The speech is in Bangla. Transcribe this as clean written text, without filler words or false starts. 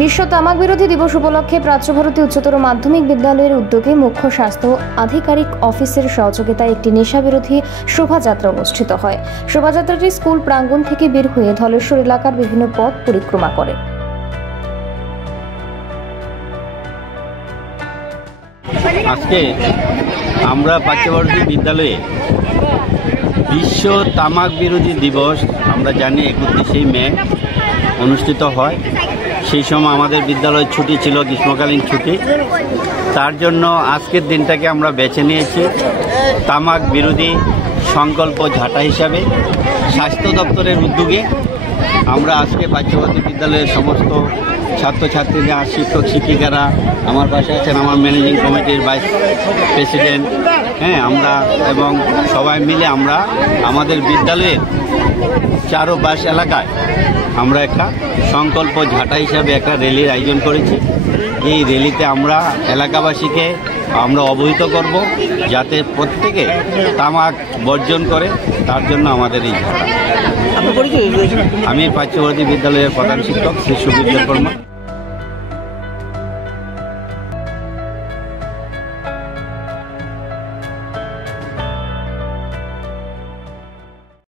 বিশ্ব তামাক বিরোধী দিবস উপলক্ষে প্রাচ্য ভারতী উচ্চতর মাধ্যমিক বিদ্যালয়ের উদ্যোগে মুখ্য স্বাস্থ্য আধিকারিক অফিসের সহযোগিতায় একটি নেশা বিরোধী শোভাযাত্রা অনুষ্ঠিত হয়। শোভাযাত্রাটি স্কুল প্রাঙ্গণ থেকে বের হয়ে ধলেশ্বর এলাকার বিভিন্ন পথ পরিক্রমা করে। আজকে আমরা প্রাচ্য ভারতী বিদ্যালয়ে বিশ্ব তামাক বিরোধী দিবস আমরা জানি 31শে মে অনুষ্ঠিত হয়। সেই সময় আমাদের বিদ্যালয় ছুটি ছিল, গ্রীষ্মকালীন ছুটি। তার জন্য আজকের দিনটাকে আমরা বেছে নিয়েছি তামাক বিরোধী সংকল্প ঝাঁটা হিসাবে। স্বাস্থ্য দপ্তরের উদ্যোগে আমরা আজকে প্রাচ্য ভারতী বিদ্যালয়ের সমস্ত ছাত্রছাত্রীরা, শিক্ষক শিক্ষিকারা, আমার পাশে আছেন আমার ম্যানেজিং কমিটির ভাইস প্রেসিডেন্ট, আমরা এবং সবাই মিলে আমরা আমাদের বিদ্যালয়ের চারপাশ এলাকায় আমরা একটা সংকল্প ঝাঁটা হিসাবে একটা র্যালির আয়োজন করেছি। এই র্যালিতে আমরা এলাকাবাসীকে আমরা অবহিত করব যাতে প্রত্যেকে তামাক বর্জন করে, তার জন্য আমাদের এই ঝাঁটা। আমি প্রাচ্য ভারতী বিদ্যালয়ের প্রধান শিক্ষক শ্রী সুবীর দেববর্মা।